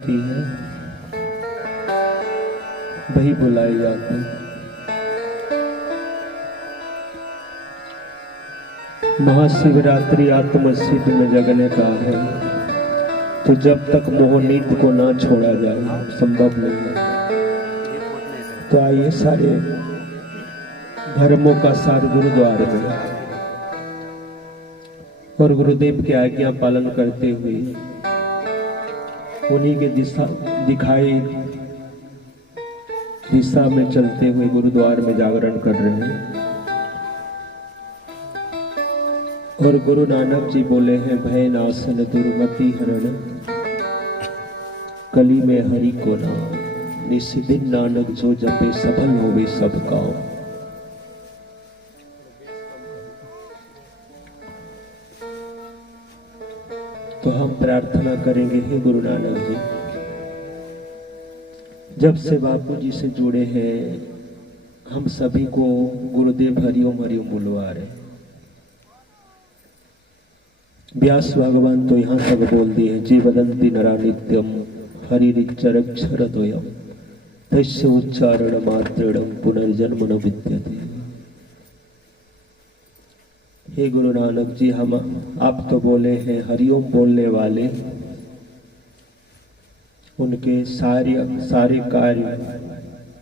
होती है वही बुलाई जाती। महाशिवरात्रि आत्मसिद्ध में जगने का है, तो जब तक मोह नींद को ना छोड़ा जाए संभव नहीं है। तो आइए सारे धर्मों का सार गुरुद्वारे में और गुरुदेव की आज्ञा पालन करते हुए उन्हीं के दिखाई दिशा में चलते हुए गुरुद्वार में जागरण कर रहे हैं। और गुरु नानक जी बोले हैं, भय नासन दुर्मति हरण कली में हरि को नाम, निस्दिन नानक जो जपे सफल होवे सब काम। तो हम प्रार्थना करेंगे, हे गुरु नानक जी, जब से बापू जी से जुड़े हैं हम सभी को गुरुदेव हरिओम हरिओम बुलवा रहे। व्यास भगवान तो यहाँ तक बोल दिए, जीवदंती नरा नित्यम हरिरिक्षरक्षरद्वयम् तस्य उच्चारण मात्रेण पुनर्जन्म न विद्यते। हे गुरु नानक जी, हम आप तो बोले हैं हरिओम बोलने वाले, उनके सारे कार्य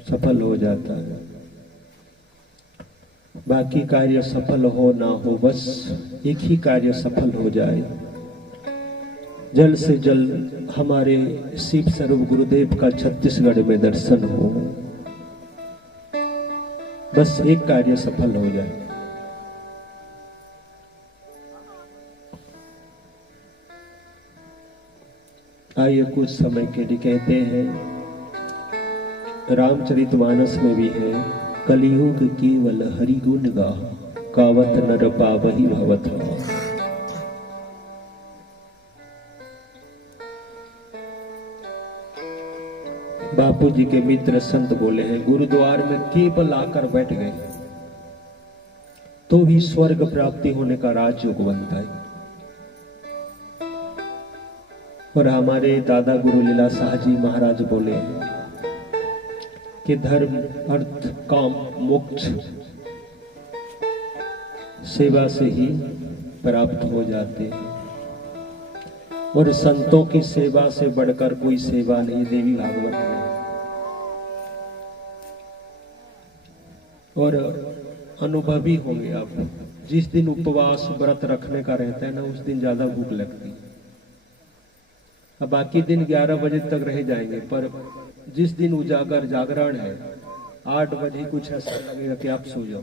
सफल हो जाता है। बाकी कार्य सफल हो ना हो, बस एक ही कार्य सफल हो जाए, जल्द से जल्द हमारे शिव स्वरूप गुरुदेव का छत्तीसगढ़ में दर्शन हो, बस एक कार्य सफल हो जाए। आइए कुछ समय के लिए कहते हैं, रामचरितमानस में भी है, कलियुग केवल हरि गुण गा, कावत नर पावहि भवत। बापू जी के मित्र संत बोले हैं, गुरुद्वार में केवल आकर बैठ गए तो भी स्वर्ग प्राप्ति होने का राजयोग बनता है। और हमारे दादा गुरु लीला शाह जी महाराज बोले कि धर्म अर्थ काम मोक्ष सेवा से ही प्राप्त हो जाते हैं, और संतों की सेवा से बढ़कर कोई सेवा नहीं देवी भागवत में। और अनुभवी होंगे आप, जिस दिन उपवास व्रत रखने का रहता है ना, उस दिन ज्यादा भूख लगती है। अब बाकी दिन 11 बजे तक रह जाएंगे, पर जिस दिन उजागर जागरण है 8 बजे कुछ ऐसा लगेगा कि आप सो जाओ।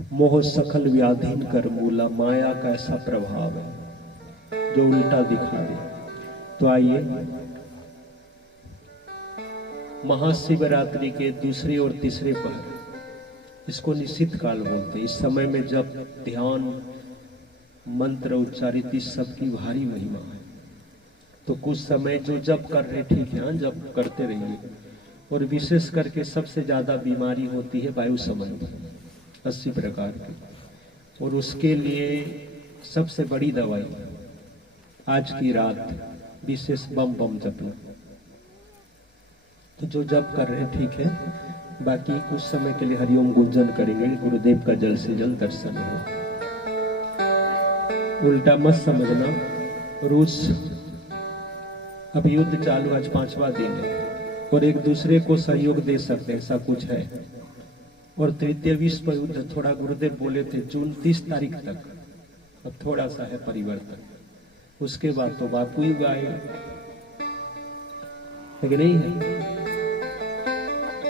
मोह सकल व्याधीन कर मूला, माया का ऐसा प्रभाव है जो उल्टा दिखा दे। तो आइए महाशिवरात्रि के दूसरे और तीसरे पहर, इसको निश्चित काल बोलते हैं। इस समय में जब ध्यान मंत्र उच्चारित, इस सबकी भारी महिमा है। तो कुछ समय जो जप कर रहे, ठीक है, जप करते रहिए। और विशेष करके सबसे ज्यादा बीमारी होती है वायु संबंधी 80 प्रकार की, और उसके लिए सबसे बड़ी दवाई आज की रात विशेष बम बम जपना। तो जो जप कर रहे हैं ठीक है, बाकी कुछ समय के लिए हरिओम गुंजन करेंगे, गुरुदेव का जल्द से जल्द दर्शन हो। उल्टा मत समझना, रूस अब युद्ध चालू, आज 5वां दिन है, और एक दूसरे को सहयोग दे सकते हैं, ऐसा कुछ है। और तृतीय विश्व युद्ध थोड़ा गुरुदेव बोले थे जून 30 तारीख तक, अब थोड़ा सा है परिवर्तन, उसके बाद तो बापू ही आए, है कि नहीं है।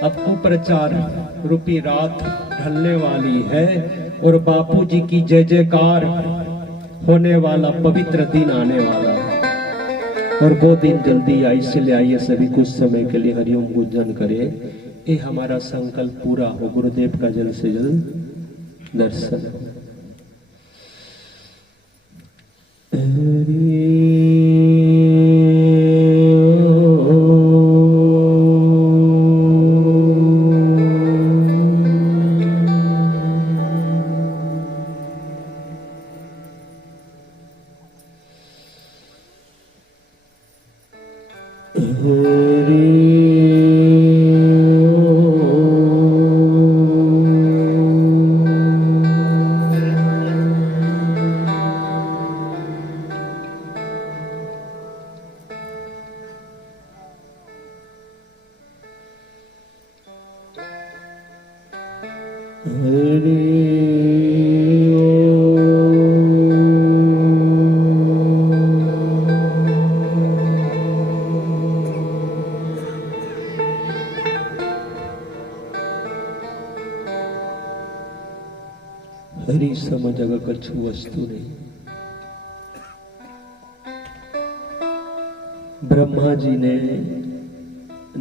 अब कुप्रचार रूपी रात ढलने वाली है, और बापू जी की जय जयकार होने वाला पवित्र दिन आने वाला है, और वो दिन जल्दी आई। इसलिए आइए सभी कुछ समय के लिए हरिओम गुंजन करें, ये हमारा संकल्प पूरा हो, गुरुदेव का जल्द से जल्द दर्शन हो। हरि समझ अगर कछु वस्तु नहीं। ब्रह्मा जी ने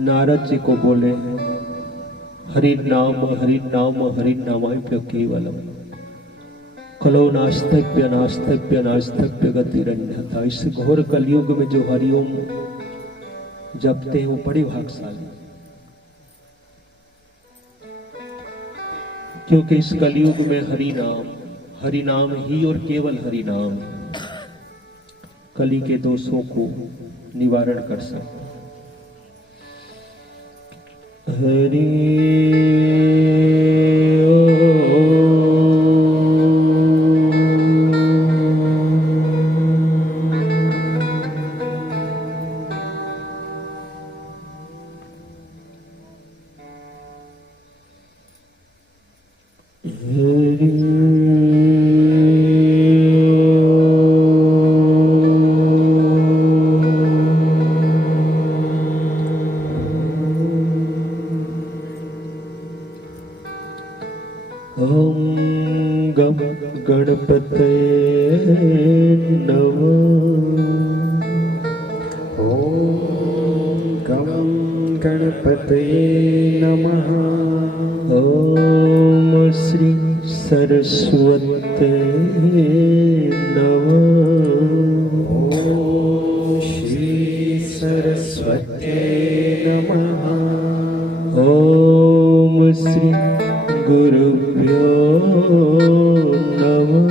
नारद जी को बोले, हरि नाम हरि नाम हरि नामाप्य केवलम कलो नास्तव्य नास्तव्य नास्तव्य गतिरन्यथा। इस घोर कलयुग में जो हरिओम जपते हैं वो बड़े भाग्यशाली, क्योंकि इस कलयुग में हरि नाम ही और केवल हरि नाम कली के दोषों को निवारण कर सकता। हरि गम गणपते नमः। ओम गम गणपते नमः। ओम श्री सरस्वते नमः। ओम श्री सरस्वते नमः। ओम श्री गुरुभ्यो नमः।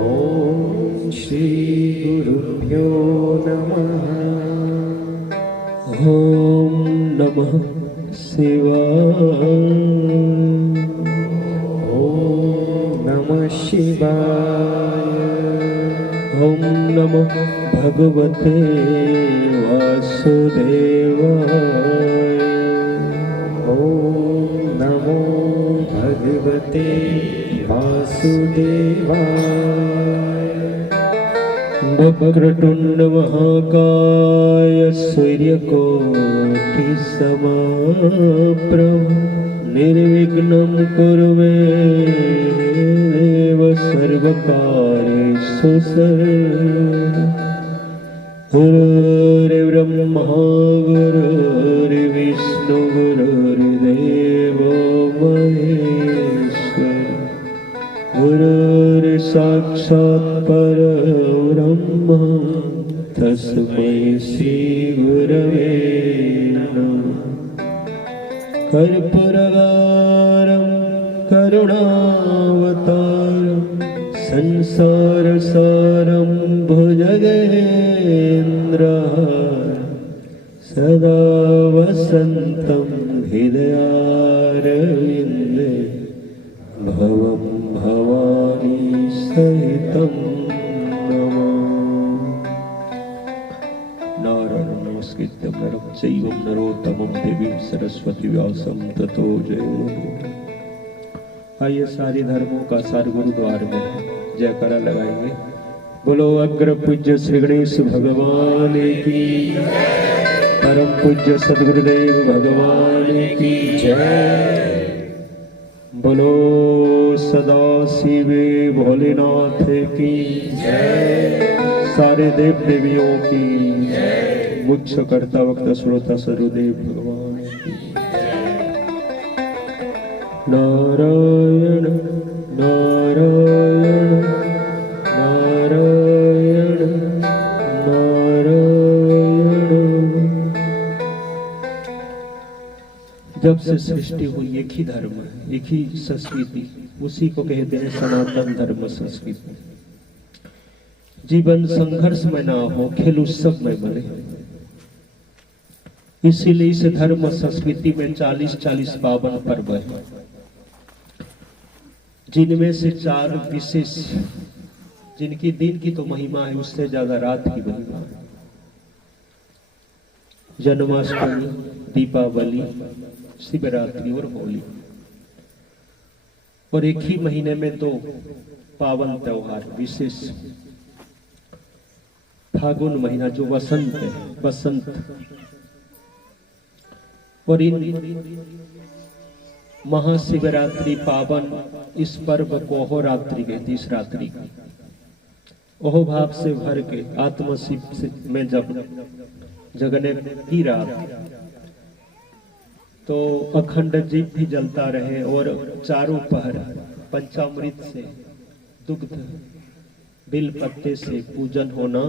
ओम श्री गुरुभ्यो नमः। ओम नमः शिवाय। ओम नमः शिवाय। ओम नमः भगवते वासुदेवाय। ओम नमो भगवते वासुदेवाय। वक्रतुंड महाकाय सूर्यकोटि समप्रभ निर्विघ्नं कुरु मे देव सर्वकार्येषु सर्वदा। गुरुर्ब्रह्मा गुरुर्विष्णु गुरुर्देवो महेश्वर गुरुर्साक्षात् परब्रह्म तस्मै श्री गुरवे नमः। कर्पूरगारं करुणावतारं संसारसारं भुजगेन्द्रहारं सदा वसन्तं हृदयारविन्दे भवं भवानी सहितं नमामि। नारायणं नमस्कृत्य नरं चैव नरोत्तमं देवीं सरस्वती व्यासं ततो जयमुदीरये। आइए सारे धर्मों का सार गुरुद्वार में जयकारा लगाएंगे। बोलो अग्र पूज्य श्री गणेश भगवान की, परम पूज्य सदगुरुदेव भगवान की जय। बोलो सदा शिवे भोलेनाथ की जय। सारे देव देवियों की जय। मुख्य कर्ता वक्ता श्रोता सरुदेव भगवान की। नारायण नारायण नारायण नारायण। जब से सृष्टि हुई एक ही धर्म है, एक ही संस्कृति, उसी को कहते हैं सनातन धर्म संस्कृति। जीवन संघर्ष में ना हो, खेल उत्सव में बने। इसीलिए इस धर्म संस्कृति में 40-40 पावन पर्व है, जिनमें से 4 विशेष, जिनकी दिन की तो महिमा है, उससे ज्यादा रात की महिमा है। जन्माष्टमी, दीपावली, शिवरात्रि और होली। और एक ही महीने में 2 पावन त्योहार विशेष। फागुन महीना जो वसंत है, बसंत, और इन महाशिवरात्रि पावन इस पर्व को अहोरात्रि कहते, इस रात्रि का अहो भाव से भर के आत्म शिव में जब जगने की रात, तो अखंड दीप भी जलता रहे और चारों पहर पंचामृत से, दुग्ध, बिल पत्ते से पूजन होना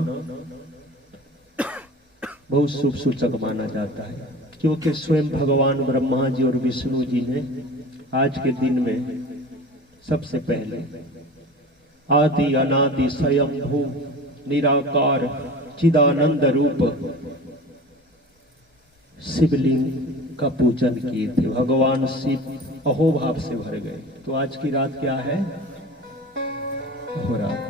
बहुत शुभ सूचक माना जाता है। क्योंकि स्वयं भगवान ब्रह्मा जी और विष्णु जी ने आज के दिन में सबसे पहले आदि अनादि स्वयंभू निराकार चिदानंद रूप शिवलिंग का पूजन किए थे। भगवान शिव अहोभाव से भर गए। तो आज की रात क्या है? अहोरात।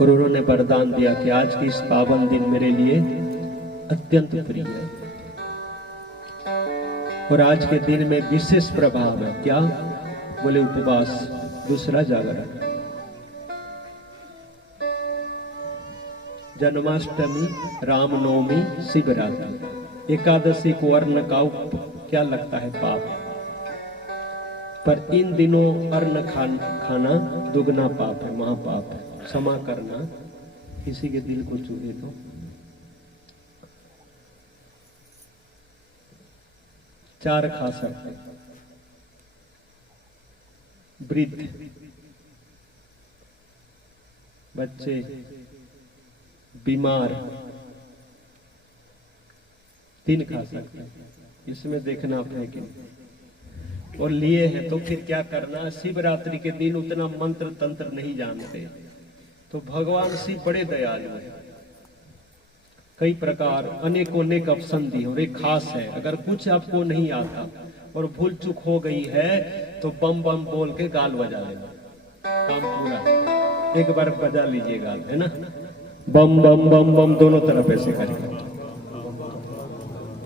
और उन्होंने वरदान दिया कि आज की इस पावन दिन मेरे लिए अत्यंत प्रिय है। और आज के दिन में विशेष प्रभाव है। क्या? बोले उपवास, दूसरा जागरण। जन्माष्टमी, रामनवमी, शिवरात्रि, एकादशी को अन्न का क्या लगता है? पाप। पर इन दिनों अन्न खाना दुगना पाप है, महापाप है। क्षमा करना किसी के दिल को चूहे तो। चार खा सकते, वृद्ध, बच्चे, बीमार, 3 खा सकते हैं। इसमें देखना है कि और लिए हैं तो फिर क्या करना? शिवरात्रि के दिन उतना मंत्र तंत्र नहीं जानते, तो भगवान शिव बड़े दयालु हैं। कई प्रकार अनेक ऑप्शन दिए और एक खास है। अगर कुछ आपको नहीं आता और भूल चूक हो गई है तो बम बम बोल के गाल बजा लेना, काम पूरा। एक बार बजा लीजिए गाल, है ना? बम बम बम बम दोनों तरफ ऐसे करेंगे।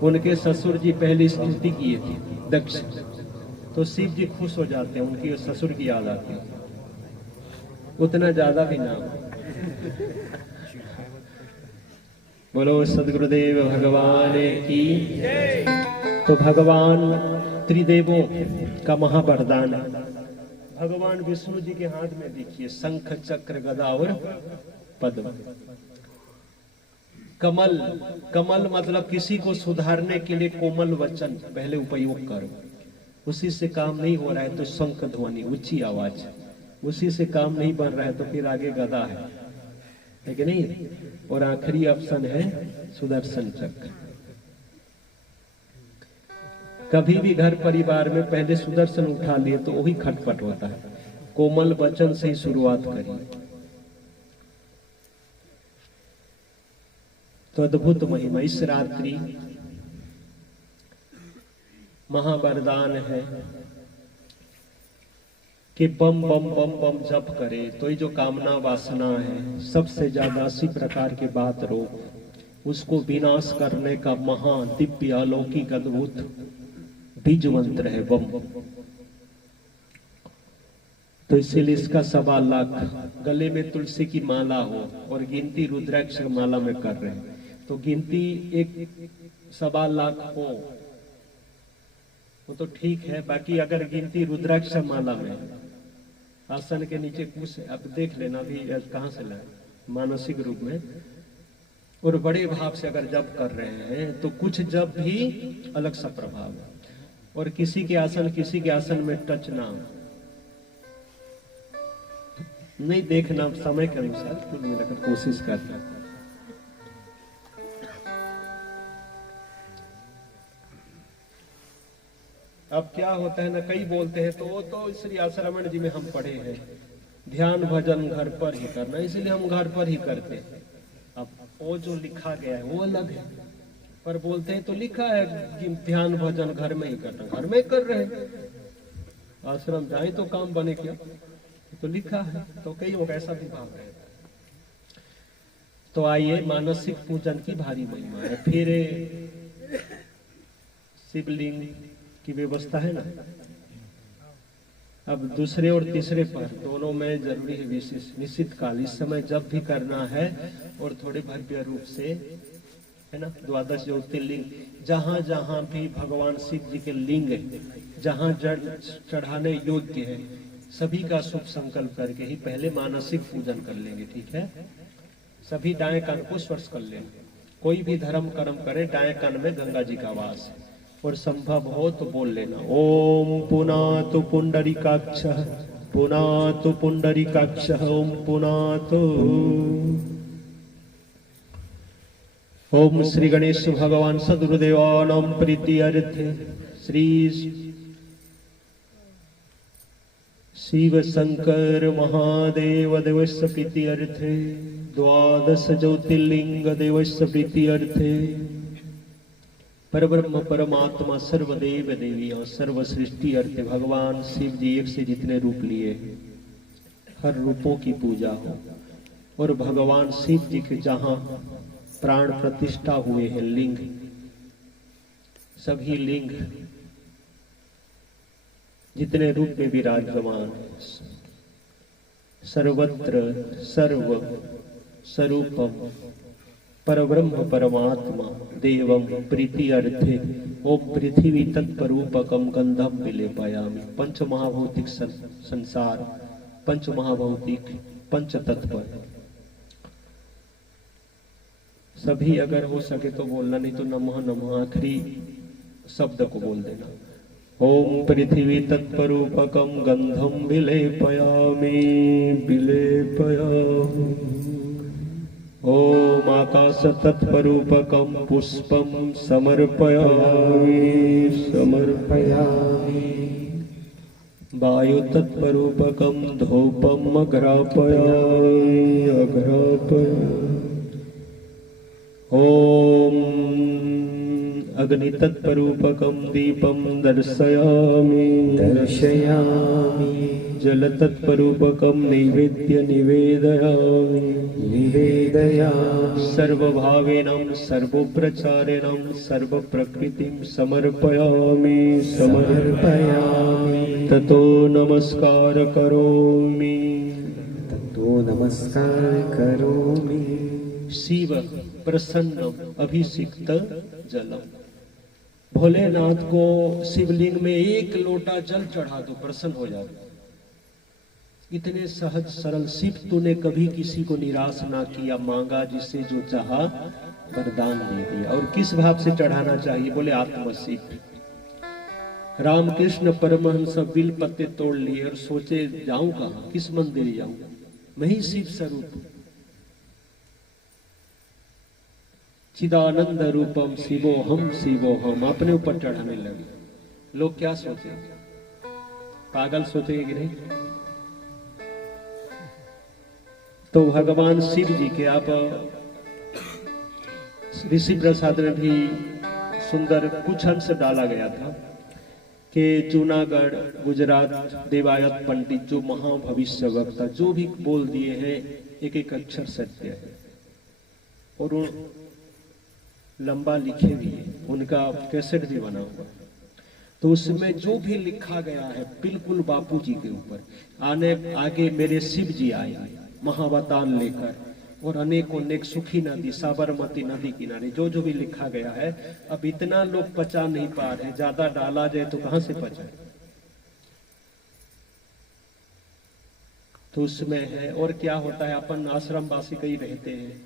उनके ससुर जी पहली स्तुति किए थे, दक्ष, तो शिव जी खुश हो जाते हैं, उनकी ससुर की याद आती है। उतना ज्यादा भी ना। बोलो सदगुरुदेव भगवान की। तो भगवान त्रिदेवों का महावरदान है। भगवान विष्णु जी के हाथ में देखिए शंख, चक्र, गदा और पद्म। कमल, कमल मतलब किसी को सुधारने के लिए कोमल वचन पहले उपयोग करो। उसी से काम नहीं हो रहा है तो शंख ध्वनि, ऊंची आवाज। उसी से काम नहीं बन रहा है तो फिर आगे गदा है कि नहीं? और आखिरी ऑप्शन है सुदर्शन चक्र। कभी भी घर परिवार में पहले सुदर्शन उठा लिए तो वही खटपट होता है। कोमल वचन से ही शुरुआत करिए। तो अद्भुत महिमा इस रात्रि महावरदान है कि बम बम बम बम जप करे तो ये जो कामना वासना है सबसे ज्यादा 80 प्रकार के बात रोग, उसको विनाश करने का महा दिव्य अलौकिक अद्भुत बीज मंत्र है बम। तो इसीलिए इसका 1.25 लाख गले में तुलसी की माला हो और गिनती रुद्राक्ष माला में कर रहे हैं, तो गिनती एक 1.25 लाख हो वो तो ठीक है। बाकी अगर गिनती रुद्राक्ष माला में आसन के नीचे कुछ आप देख लेना भी कहां से लाए, मानसिक रूप में, और बड़े भाव से अगर जप कर रहे हैं तो कुछ जप भी अलग सा प्रभाव है। और किसी के आसन में टच ना हो, नहीं देखना, समय के अनुसार कुल मिलाकर कोशिश करना। अब क्या होता है ना, कई बोलते हैं तो वो तो श्री आश्रमण जी में हम पढ़े हैं, ध्यान भजन घर पर ही करना, इसलिए हम घर पर ही करते हैं। अब वो जो लिखा गया है वो अलग है, पर बोलते हैं तो लिखा है कि ध्यान भजन घर में ही करना, घर में कर रहे हैं। आश्रम जाए तो काम बने क्या, तो लिखा है, तो कई लोग ऐसा भी भाव रहे। तो आइए, मानसिक पूजन की भारी महिमा है। फिर शिवलिंग की व्यवस्था है ना। अब दूसरे और तीसरे पर दोनों में जरूरी है विशेष निश्चित काल, इस समय जब भी करना है, और थोड़े भव्य रूप से, है ना। 12 ज्योतिर्लिंग, जहां जहां भी भगवान शिव जी के लिंग है, जहां जल चढ़ाने योग्य है, सभी का शुभ संकल्प करके ही पहले मानसिक पूजन कर लेंगे। ठीक है, सभी दाएं कान को स्पर्श कर लेंगे। कोई भी धर्म कर्म करे, दाएं कान में गंगा जी का वास है, और संभव हो तो बोल लेना, ओम पुनातु पुंडरीकाक्षः पुनातु पुंडरीकाक्षः ओम पुनातु। ओम श्री गणेश भगवान सद्गुरुदेवानां प्रीति अर्थे श्री शिव शंकर महादेव देवस्य प्रीति अर्थे 12 ज्योतिर्लिंग देवस्य प्रीति अर्थे परब्रह्म परमात्मा सर्वदेव देवी और सर्व सृष्टि अर्थ भगवान शिव जी एक से जितने रूप लिए, हर रूपों की पूजा हो। और भगवान शिव जी के जहां प्राण प्रतिष्ठा हुए हैं लिंग, सभी लिंग जितने रूप में विराजमान, सर्वत्र सर्व स्वरूपम परब्रह्म परमात्मा देवम प्रीति अर्थे ओम पृथ्वी तत्परूपकम गंधम विलेपयामि। पंच महाभौतिक संसार, पंच महाभौतिक पंच तत्व सभी अगर हो सके तो बोलना, नहीं तो नमः नमः आखिरी शब्द को बोल देना। ओम पृथ्वी तत्परूपकम गंधम विलेपयामि विलेपयामि। ओम आकाश तत्परूपकम पुष्पम समर्पयामि समर्पयामि। वायु तत्परूपकम धूपम अघ्रापयामि अघ्रापयामि। ओम अग्नि तत्परूपकम दीपम दर्शयामि दर्शयामि। जल तत्परूपकम नैवेद्य निवेदयामि निवेदयामि। सर्वभावेनं सर्वोप्रचारेणं सर्वप्रकृतिं समर्पयामि समर्पयामि। ततो नमस्कार करोमि ततो नमस्कार करोमि। शिव प्रसन्न अभिषिक्त जलम। भोलेनाथ को शिवलिंग में एक लोटा जल चढ़ा दो, प्रसन्न हो जाओ। इतने सहज सरल शिव तूने कभी किसी को निराश ना किया, मांगा जिसे जो चाहा वरदान दे दिया। और किस भाव से चढ़ाना चाहिए, बोले आत्मशिव। रामकृष्ण परमहंस बिल पत्ते तोड़ लिए और सोचे जाऊं कहां, किस मंदिर जाऊं, मैं ही शिव स्वरूप। चिदानंद रूपम शिवो हम अपने ऊपर चढ़ाने लगे। लोग क्या सोचेंगे, पागल सोचेंगे कि नहीं। तो भगवान शिव जी के आप ऋषि प्रसाद में भी सुंदर कुछ अंश डाला गया था कि जूनागढ़ गुजरात देवायत पंडित जो महाभविष्य वक्ता जो भी बोल दिए हैं, एक एक अक्षर सत्य है। और लंबा लिखे भी है, उनका कैसेट भी बना हुआ। तो उसमें जो भी लिखा गया है बिल्कुल बापू जी के ऊपर। आगे मेरे शिव जी आए महावतार लेकर, और अनेकों अनेक सुखी नदी साबरमती नदी किनारे जो जो भी लिखा गया है। अब इतना लोग पचा नहीं पा रहे, ज्यादा डाला जाए तो कहां से पचाए। तो उसमें है। और क्या होता है, अपन आश्रम वासी कई रहते हैं,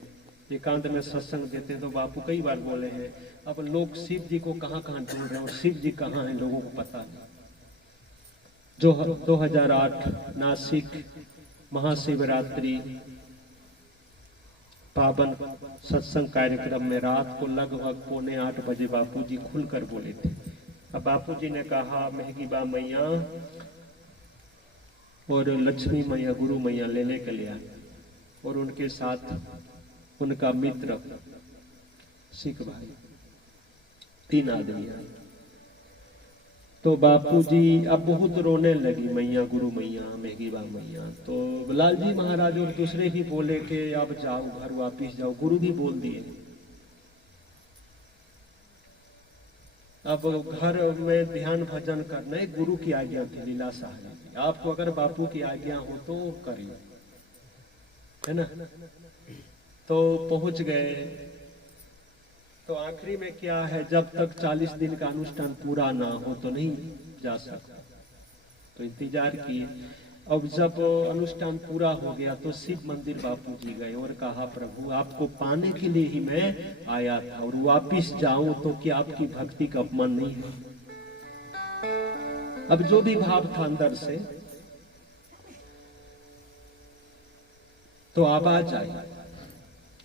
एकांत में सत्संग देते हैं, तो बापू कई बार बोले हैं, अब लोग शिव जी को कहां कहां ढूंढ रहे हैं और शिव जी कहां हैं लोगों को पता नहीं। जो 2008 नासिक महाशिवरात्रि पावन सत्संग कार्यक्रम में रात को लगभग 7:45 बजे बापू जी खुलकर बोले थे। अब बापू जी ने कहा, महगी बा मैया और लक्ष्मी मैया गुरु मैया लेने के लिए आए और उनके साथ उनका मित्र सिख भाई, 3 आदमी आए। तो बापूजी अब बहुत रोने लगी, मैया गुरु मैया मेहगीबा मैया। तो लालजी महाराज और दूसरे भी बोले कि अब जाओ घर वापिस जाओ, गुरु भी बोल दिए। अब घर में ध्यान भजन करना है, गुरु की आज्ञा थी लीला साहब की। आपको अगर बापू की आज्ञा हो तो करिए, है ना। तो पहुंच गए। तो आखिरी में क्या है, जब तक 40 दिन का अनुष्ठान पूरा ना हो तो नहीं जा सकता। तो इंतजार किए। अब जब अनुष्ठान पूरा हो गया तो शिव मंदिर बापूजी गए और कहा, प्रभु आपको पाने के लिए ही मैं आया था और वापिस जाऊं तो क्या आपकी भक्ति का अपमान नहीं है। अब जो भी भाव था अंदर से, तो आवाज आई,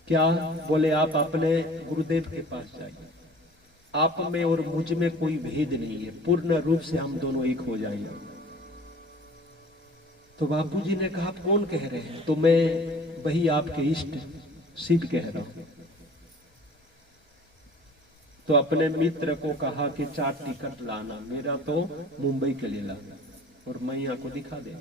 क्या बोले, आप अपने गुरुदेव के पास जाइए, आप में और मुझ में कोई भेद नहीं है, पूर्ण रूप से हम दोनों एक हो जाएंगे। तो बापूजी ने कहा, आप कौन कह रहे हैं? तो मैं वही आपके इष्ट शिव कह रहा हूं। तो अपने मित्र को कहा कि 4 टिकट लाना, मेरा तो मुंबई के लिए लाना और मैया को दिखा दे।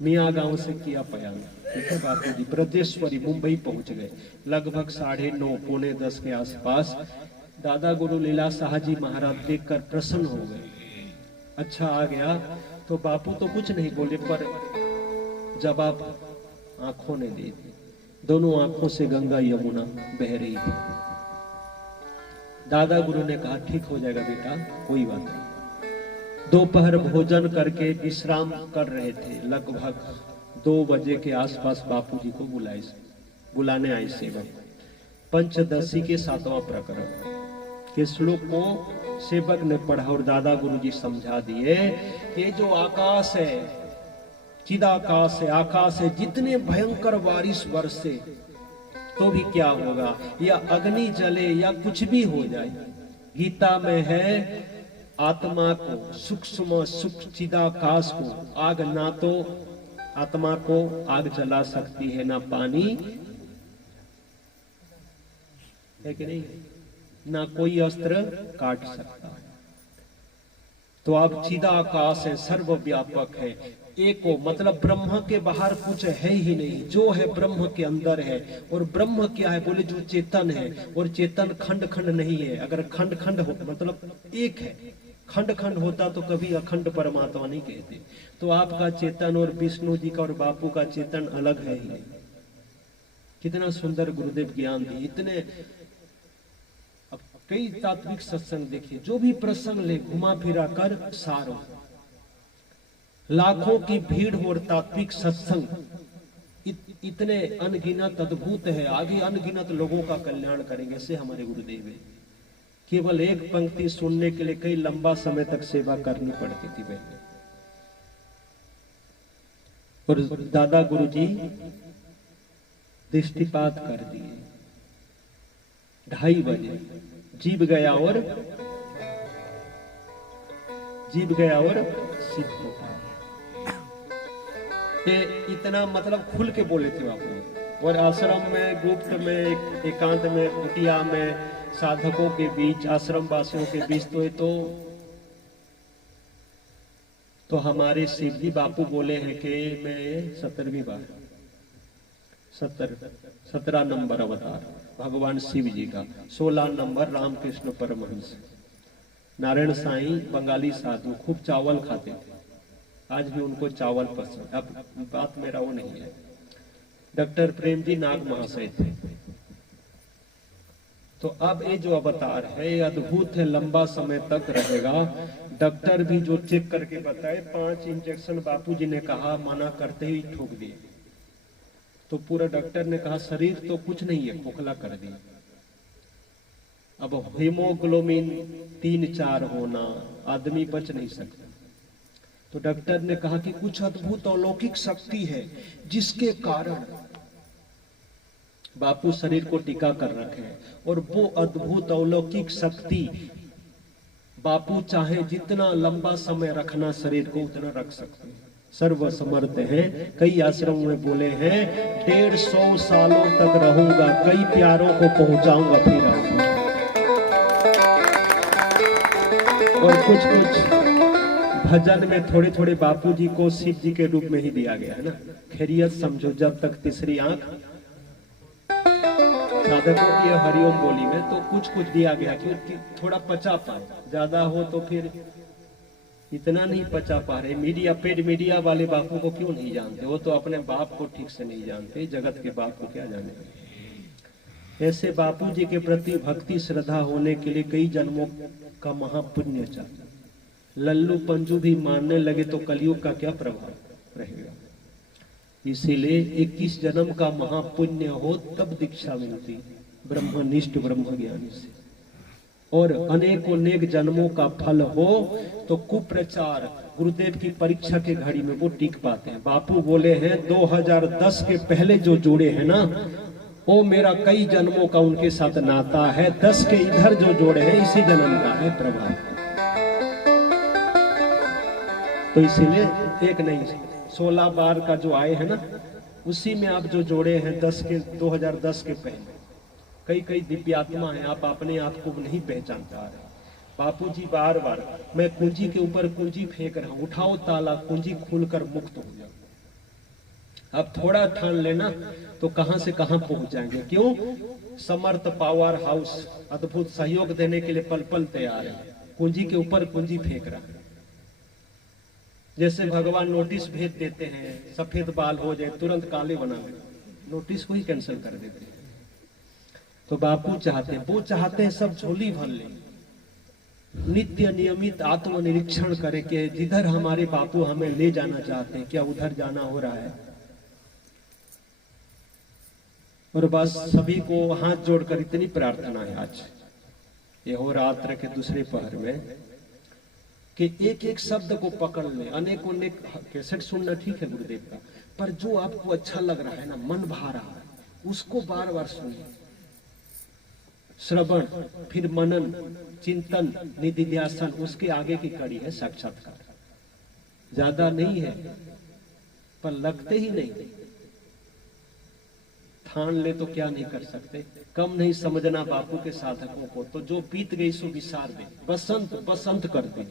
मियाँ गांव से किया पयान, ठीक है बापूजी ब्रजेश्वरी मुंबई पहुंच गए। लगभग 9:30 पौने 10 के आसपास दादा गुरु लीला साहजी महाराज देखकर प्रसन्न हो गए। अच्छा आ गया। तो बापू तो कुछ नहीं बोले, पर जवाब आंखों ने दे दी। दोनों आंखों से गंगा यमुना बह रही थी। दादा गुरु ने कहा, ठीक हो जाएगा बेटा, कोई बात नहीं। दोपहर भोजन करके विश्राम कर रहे थे। लगभग 2 बजे के आसपास बापूजी को बुलाने आए सेवक। पंचदशी के 7वां प्रकरण के श्लोक को सेवक ने पढ़ा और दादा गुरु जी समझा दिए। ये जो आकाश है, चिदाकाश है, आकाश है, जितने भयंकर बारिश बरसे तो भी क्या होगा, या अग्नि जले या कुछ भी हो जाए, गीता में है आत्मा को सूक्ष्म सुख चिदाकाश को आग ना तो आत्मा को आग जला सकती है, ना पानी है कि नहीं, ना कोई अस्त्र काट सकता है। तो अब चिदाकाश है, सर्वव्यापक है, एको मतलब ब्रह्म के बाहर कुछ है ही नहीं, जो है ब्रह्म के अंदर है। और ब्रह्म क्या है बोले, जो चेतन है, और चेतन खंड खंड नहीं है। अगर खंड खंड हो मतलब एक है, खंड खंड होता तो कभी अखंड परमात्मा नहीं कहते। तो आपका चेतन और विष्णु जी का और बापू का चेतन अलग है ही नहीं। कितना सुंदर गुरुदेव ज्ञान दिए। इतने अब कई तात्विक सत्संग देखिए, जो भी प्रसंग ले घुमा फिरा कर सार हो। लाखों की भीड़ हो और तात्विक सत्संग इतने अनगिनत अद्भुत है, आगे अनगिनत लोगों का कल्याण करेंगे। ऐसे हमारे गुरुदेव है। केवल एक पंक्ति सुनने के लिए कई लंबा समय तक सेवा करनी पड़ती थी बहन। और दादा गुरु जी दृष्टिपात कर दिए। 2:30 बजे जीव गया और सिद्ध होता। इतना मतलब खुल के बोले थे बापू। और आश्रम में गुप्त में एकांत में कुटिया में साधकों के बीच, आश्रम वासियों के बीच तो हमारे शिव जी बापू बोले हैं कि मैं 17वीं बार 17 नंबर अवतार भगवान शिव जी का, 16 नंबर रामकृष्ण परमहंस। नारायण साईं बंगाली साधु खूब चावल खाते थे, आज भी उनको चावल पसंद। अब बात मेरा वो नहीं है। डॉक्टर प्रेम जी नाग महाशय थे। तो अब ये जो अवतार है ये अद्भुत है, लंबा समय तक रहेगा। डॉक्टर भी जो चेक करके बताए, 5 इंजेक्शन बापूजी ने कहा, मना करते ही ठोक दिए। तो पूरा डॉक्टर ने कहा शरीर तो कुछ नहीं है, खोखला कर दिया। अब हीमोग्लोबिन 3-4 होना, आदमी बच नहीं सकता। तो डॉक्टर ने कहा कि कुछ अद्भुत अलौकिक शक्ति है जिसके कारण बापू शरीर को टिका कर रखे। और वो अद्भुत अलौकिक शक्ति बापू चाहे जितना लंबा समय रखना शरीर को उतना रख सकते हैं। सर्वसमर्थ हैं। कई आश्रमों में बोले हैं 150 सालों तक रहूंगा, कई प्यारों को पहुंचाऊंगा, फिर आऊंगा। और कुछ भजन में थोड़े थोड़े बापूजी को शिव जी के रूप में ही दिया गया है ना। खैरियत समझो जब तक तीसरी आंख, साधकों की हरिओम बोली में तो कुछ दिया गया कि थोड़ा पचा पाए, ज्यादा हो तो फिर इतना नहीं पचा पा रहे। मीडिया, पेड मीडिया वाले बापू को क्यों नहीं जानते? वो तो अपने बाप को ठीक से नहीं जानते, जगत के बाप को क्या जाने। ऐसे बापू जी के प्रति भक्ति श्रद्धा होने के लिए कई जन्मों का महापुण्य चाहिए। लल्लू पंजू भी मानने लगे तो कलयुग का क्या प्रभाव रहेगा। इसीलिए 21 जन्म का महापुण्य हो तब दीक्षा मिलती ब्रह्मनिष्ठ ब्रह्म ज्ञानी से, और अनेकों नेक जन्मों का फल हो तो कुप्रचार गुरुदेव की परीक्षा के घड़ी में वो टिक पाते हैं। बापू बोले हैं 2010 के पहले जो जोड़े हैं ना, वो मेरा कई जन्मों का उनके साथ नाता है। 10 के इधर जो जोड़े हैं इसी जन्म का है प्रभाव। तो इसीलिए एक नहीं 16 बार का जो आए हैं ना, उसी में आप जो जोड़े हैं 2010 के पहले, कई दिव्यात्मा हैं। आप अपने आप को नहीं पहचान पा रहे। बापू जी बार बार मैं कुंजी के ऊपर कुंजी फेंक रहा हूं, उठाओ ताला, कुंजी खुलकर मुक्त हो जाओ। अब थोड़ा ठान लेना तो कहां से कहां पहुंच जाएंगे। क्यों? समर्थ पावर हाउस अद्भुत सहयोग देने के लिए पल पल तैयार है। कुंजी के ऊपर कुंजी फेंक रहा है। जैसे भगवान नोटिस भेज देते हैं, सफेद बाल हो जाए तुरंत काले बना दे, नोटिस को ही कैंसिल कर देते हैं। तो बापू चाहते हैं, वो चाहते हैं सब झोली भर ले, नित्य नियमित आत्मनिरीक्षण करें कि जिधर हमारे बापू हमें ले जाना चाहते हैं क्या उधर जाना हो रहा है। और बस सभी को हाथ जोड़कर इतनी प्रार्थना है आज ये हो रात्र के दूसरे पहर में कि एक एक शब्द को पकड़ ले। अनेकों ने कैसेट सुनना ठीक है गुरुदेव का, पर जो आपको अच्छा लग रहा है ना, मन भा रहा है, उसको बार बार सुनिए। श्रवण, फिर मनन, चिंतन, निधिध्यासन, उसके आगे की कड़ी है साक्षात्कार। ज्यादा नहीं है पर लगते ही नहीं। ठान ले तो क्या नहीं कर सकते। कम नहीं समझना बापू के साधकों को, तो जो बीत गई सो विसार दे, बसंत बसंत कर दे,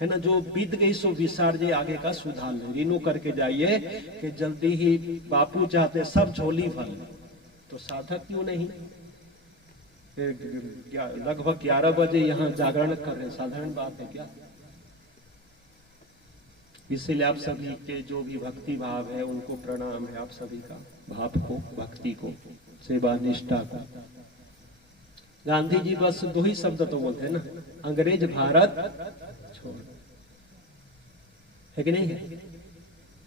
है ना। जो बीत गई सो विसार दे, आगे का सुधार ले। रिनो करके जाइए कि जल्दी ही बापू चाहते सब झोली भर ले। तो साधक क्यों नहीं? लगभग 11 बजे यहाँ जागरण कर रहे हैं, साधारण बात है क्या? इसीलिए आप सभी के जो भी भक्ति भाव है उनको प्रणाम है। आप सभी का भाव को, भक्ति को, सेवा निष्ठा को। गांधी जी बस 2 ही शब्द तो बोलते हैं ना, अंग्रेज भारत छोड़, है कि नहीं?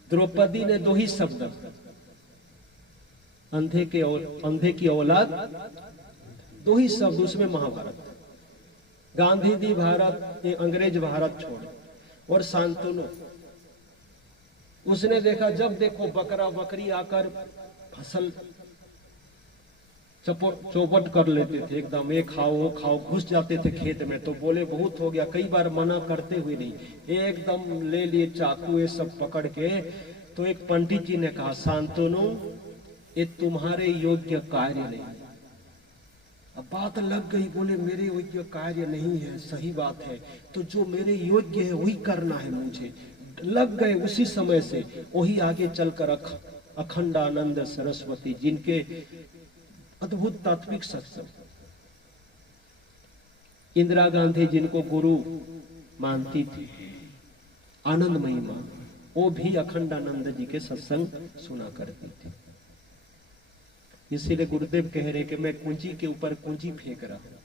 द्रौपदी ने 2 ही शब्द, अंधे की औलाद, 2 ही शब्द, उसमें महाभारत। गांधी जी भारत, ये अंग्रेज भारत छोड़। और शांतनु, उसने देखा जब देखो बकरा बकरी आकर फसल चौपट कर लेते थे, एकदम ये खाओ वो खाओ, घुस जाते थे खेत में। तो बोले बहुत हो गया, कई बार मना करते हुए नहीं, एकदम ले लिए चाकू ये सब पकड़ के। तो एक पंडित जी ने कहा, शांतनु ये तुम्हारे योग्य कार्य नहीं। अब बात लग गई, बोले मेरे योग्य कार्य नहीं है, सही बात है, तो जो मेरे योग्य है वही करना है मुझे। लग गए उसी समय से, वही आगे चलकर अखंडानंद सरस्वती, जिनके अद्भुत तात्विक सत्संग, इंदिरा गांधी जिनको गुरु मानती थी, आनंदमयी मां, वो भी अखंडानंद जी के सत्संग सुना करती थी। इसीलिए गुरुदेव कह रहे कि मैं कुंजी के ऊपर कुंजी फेंक रहा हूं,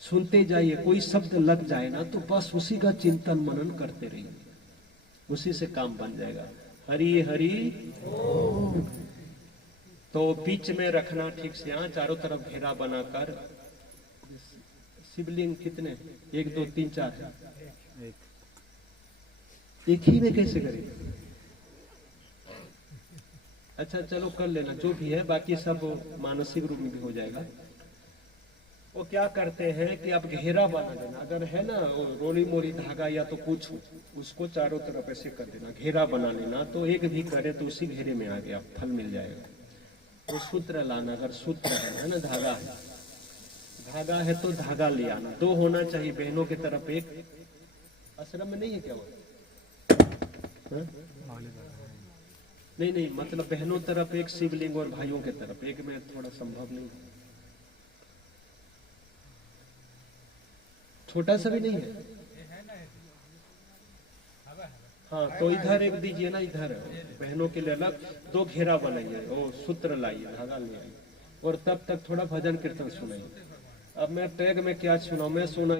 सुनते जाइए। कोई शब्द लग जाए ना तो बस उसी का चिंतन मनन करते रहिए, उसी से काम बन जाएगा। हरि हरि तो बीच में रखना ठीक से, यहाँ चारों तरफ घेरा बनाकर। शिवलिंग कितने? 1 2 3 4 है, एक ही में कैसे करें? अच्छा चलो कर लेना जो भी है, बाकी सब मानसिक रूप में भी हो जाएगा। वो क्या करते हैं कि अब घेरा बना देना, अगर है ना वो रोली मोली धागा या तो कुछ उसको चारों तरफ ऐसे कर देना, घेरा बना लेना, तो एक भी करे तो उसी घेरे में आ गया फल मिल जाएगा। तो सूत्र लाना, अगर सूत्र है ना, धागा है तो धागा ले आना, दो होना चाहिए, बहनों की तरफ एक। आश्रम में नहीं है क्या वो? हाँ? नहीं मतलब बहनों तरफ एक शिवलिंग और भाइयों की तरफ एक में थोड़ा संभव नहीं, छोटा सा भी नहीं है। हाँ तो इधर एक दीजिए ना, इधर बहनों के लिए अलग दो घेरा बनाइए, वो सूत्र लाइए, धागा ले आइए, और तब तक थोड़ा भजन कीर्तन सुनाइए। अब मैं टैग में क्या सुनाऊं, मैं सुना